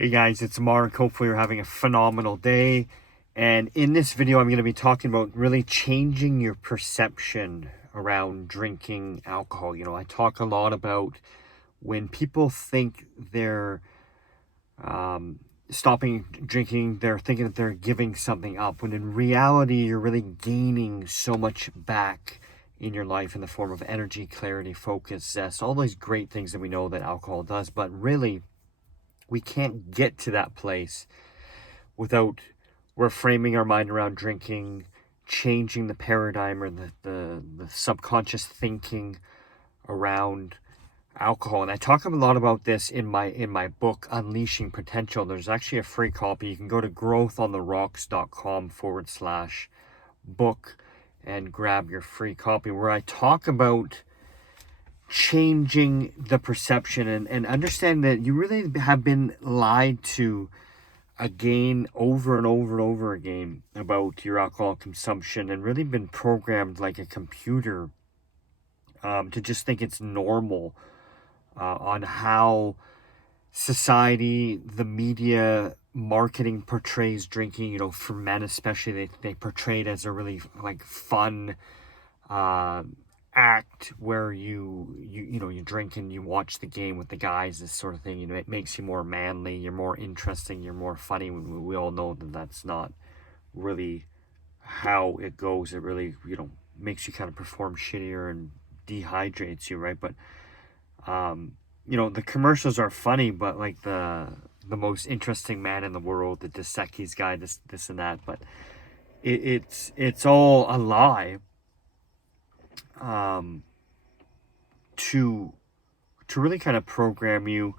Hey guys, it's Mark. Hopefully you're having a phenomenal day. And in this video, I'm going to be talking about really changing your perception around drinking alcohol. I talk a lot about when people think they're stopping drinking, they're thinking that they're giving something up, when in reality, you're really gaining so much back in your life in the form of energy, clarity, focus, zest, all those great things that we know that alcohol does. But really, we can't get to that place without reframing our mind around drinking, changing the paradigm or the subconscious thinking around alcohol. And I talk a lot about this in my book, Unleashing Potential. There's actually a free copy. You can go to growthontheRocks.com/book and grab your free copy, where I talk about changing the perception and understand that you really have been lied to again over and over and over again about your alcohol consumption, and really been programmed like a computer to just think it's normal, on how society, the media, marketing portrays drinking. For men especially, they portray it as a really like fun uh, act where you drink and you watch the game with the guys, this sort of thing. It makes you more manly, you're more interesting, you're more funny. We all know that that's not really how it goes. It really makes you kind of perform shittier and dehydrates you, right? But the commercials are funny, but like the most interesting man in the world, the Dos Equis guy, this and that, but it's all a lie, um to really kind of program you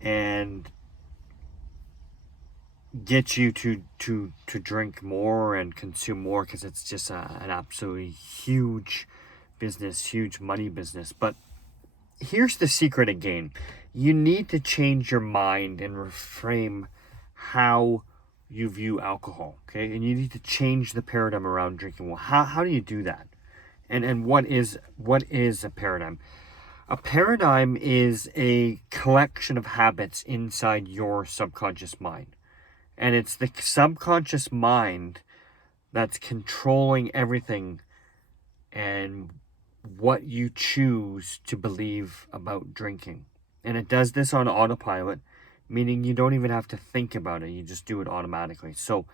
and get you to drink more and consume more, because it's just an absolutely huge business, huge money business. But here's the secret again: you need to change your mind and reframe how you view alcohol. Okay, and you need to change the paradigm around drinking. Well, how do you do that? And what is a paradigm? A paradigm is a collection of habits inside your subconscious mind. And it's the subconscious mind that's controlling everything and what you choose to believe about drinking. And it does this on autopilot, meaning you don't even have to think about it, you just do it automatically. So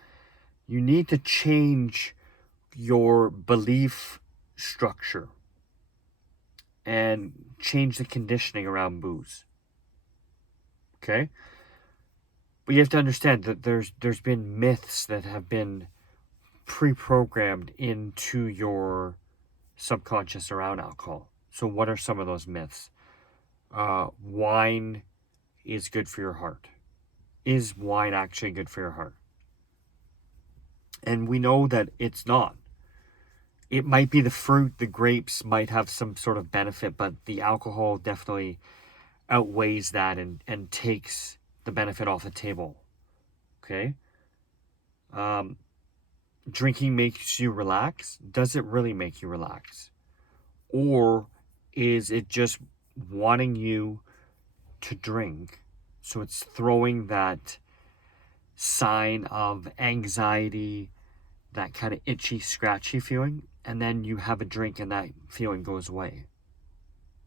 you need to change your belief structure and change the conditioning around booze. Okay? But you have to understand that there's been myths that have been pre-programmed into your subconscious around alcohol. So what are some of those myths? Wine is good for your heart. Is wine actually good for your heart? And we know that it's not. It might be the fruit, the grapes might have some sort of benefit, but the alcohol definitely outweighs that and takes the benefit off the table. Okay? Drinking makes you relax. Does it really make you relax? Or is it just wanting you to drink? So it's throwing that sign of anxiety, that kind of itchy, scratchy feeling, and then you have a drink and that feeling goes away.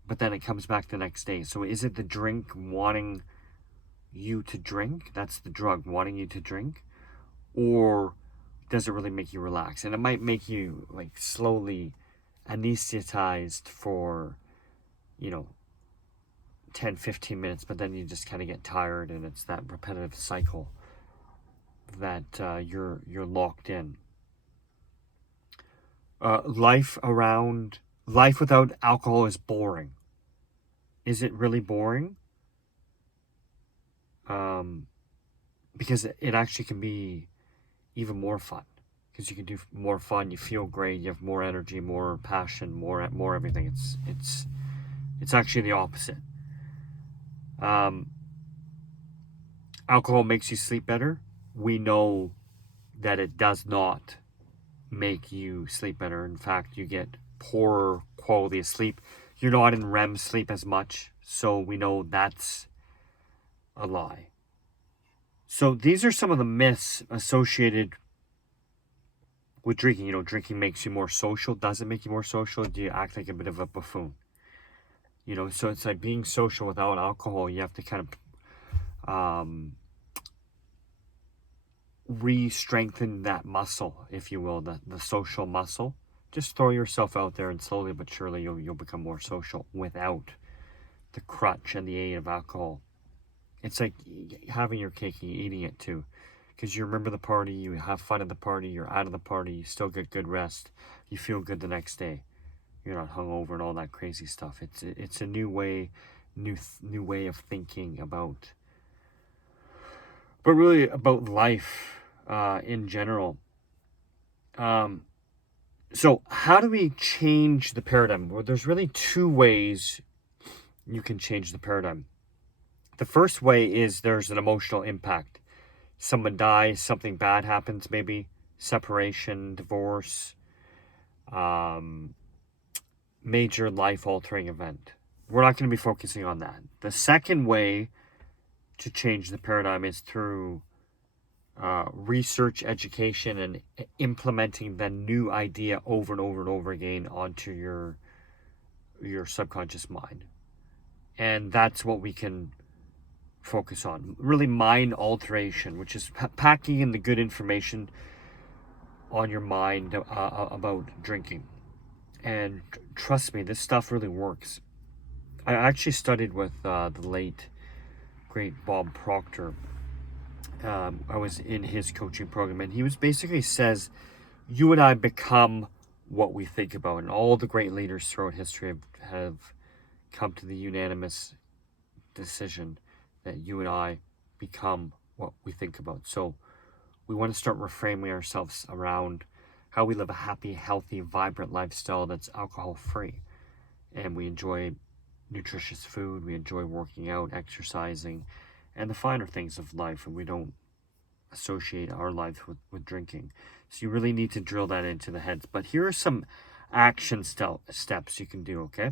But then it comes back the next day. So is it the drink wanting you to drink? That's the drug wanting you to drink? Or does it really make you relax? And it might make you like slowly anesthetized for 10-15 minutes, but then you just kind of get tired, and it's that repetitive cycle that you're locked in. Life without alcohol is boring. Is it really boring? Because it actually can be even more fun, because you can do more fun, you feel great, you have more energy, more passion, more everything. It's actually the opposite. Alcohol makes you sleep better. We know that it does not make you sleep better. In fact, you get poorer quality of sleep. You're not in REM sleep as much, so we know that's a lie. So these are some of the myths associated with drinking. You know, drinking makes you more social. Does it make you more social? Do you act like a bit of a buffoon? You know, so it's like being social without alcohol. You have to kind of re-strengthen that muscle, if you will, the social muscle. Just throw yourself out there, and slowly but surely you'll become more social without the crutch and the aid of alcohol. It's like having your cake and eating it too, because you remember the party, you have fun at the party, you're out of the party, you still get good rest, you feel good the next day. You're not hungover and all that crazy stuff. It's a new way, new way of thinking about, but really about life in general. So how do we change the paradigm? Well, there's really two ways you can change the paradigm. The first way is there's an emotional impact. Someone dies, something bad happens, maybe separation, divorce, major life-altering event. We're not going to be focusing on that. The second way to change the paradigm is through research, education, and implementing the new idea over and over and over again onto your subconscious mind. And that's what we can focus on. Really mind alteration, which is packing in the good information on your mind about drinking. And trust me, this stuff really works. I actually studied with the late, great Bob Proctor. I was in his coaching program, and he was basically says, you and I become what we think about. And all the great leaders throughout history have come to the unanimous decision that you and I become what we think about. So we want to start reframing ourselves around how we live a happy, healthy, vibrant lifestyle that's alcohol free. And we enjoy nutritious food, we enjoy working out, exercising, and the finer things of life. And we don't associate our lives with drinking. So you really need to drill that into the heads. But here are some action steps you can do, okay?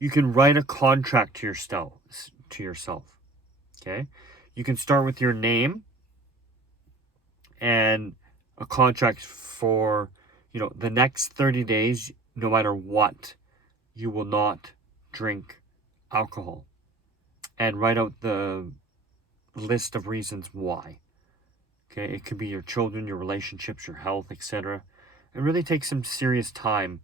You can write a contract to yourself, okay? You can start with your name and a contract for, the next 30 days, no matter what, you will not drink alcohol. And write out the list of reasons why. Okay, it could be your children, your relationships, your health, etc. And really take some serious time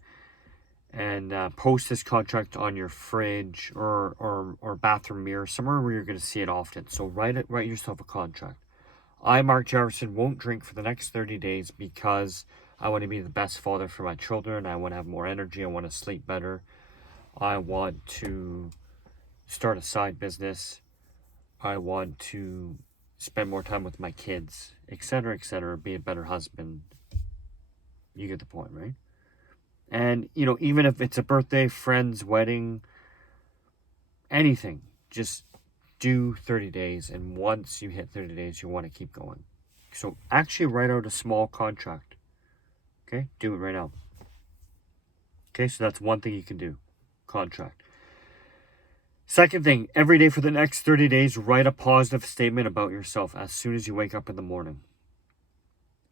and post this contract on your fridge or bathroom mirror, somewhere where you're going to see it often. So write yourself a contract. I, Mark Jefferson, won't drink for the next 30 days because I want to be the best father for my children. I want to have more energy. I want to sleep better. I want to start a side business. I want to spend more time with my kids, etc., be a better husband. You get the point, right? And, even if it's a birthday, friend's wedding, anything, just do 30 days. And once you hit 30 days, you want to keep going. So actually write out a small contract. Okay? Do it right now. Okay, so that's one thing you can do. Contract. Second thing, every day for the next 30 days, write a positive statement about yourself as soon as you wake up in the morning.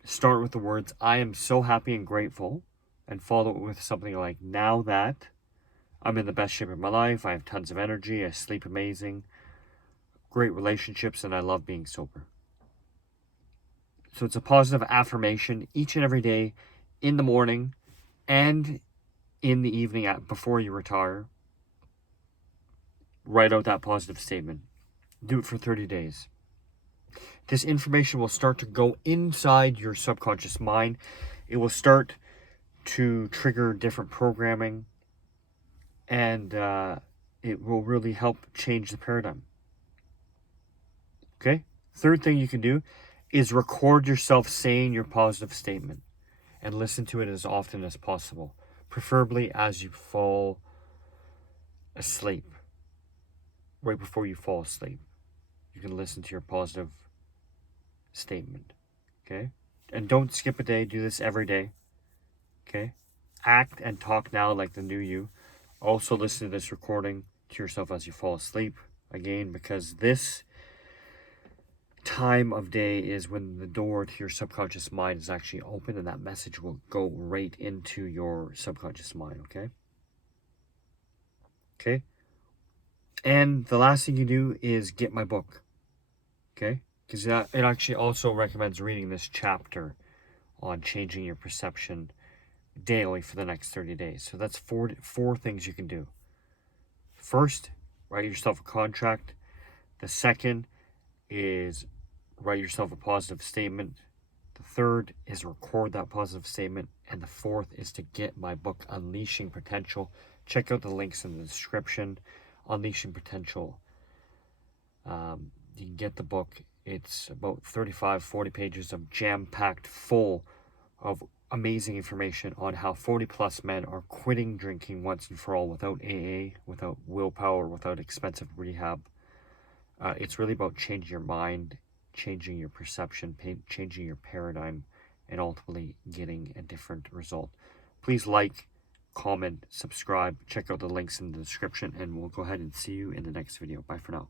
Start with the words, I am so happy and grateful, and follow it with something like, now that I'm in the best shape of my life, I have tons of energy, I sleep amazing, great relationships, and I love being sober. So it's a positive affirmation each and every day, in the morning and in the evening before you retire. Write out that positive statement. Do it for 30 days. This information will start to go inside your subconscious mind. It will start to trigger different programming, and it will really help change the paradigm. Okay? Third thing you can do is record yourself saying your positive statement and listen to it as often as possible, preferably as you fall asleep. Right before you fall asleep, you can listen to your positive statement. Okay? And don't skip a day. Do this every day. Okay? Act and talk now like the new you. Also listen to this recording to yourself as you fall asleep. Again, because this time of day is when the door to your subconscious mind is actually open, and that message will go right into your subconscious mind, okay? Okay? And the last thing you do is get my book, okay? Because it actually also recommends reading this chapter on changing your perception daily for the next 30 days. So that's four things you can do. First, write yourself a contract. The second is write yourself a positive statement. The third is record that positive statement. And the fourth is to get my book, Unleashing Potential. Check out the links in the description. Unleashing Potential. You can get the book. It's about 35-40 pages of jam-packed full of amazing information on how 40-plus men are quitting drinking once and for all without AA, without willpower, without expensive rehab. It's really about changing your mind, changing your perception, changing your paradigm, and ultimately getting a different result. Please like, comment, subscribe, check out the links in the description, and we'll go ahead and see you in the next video. Bye for now.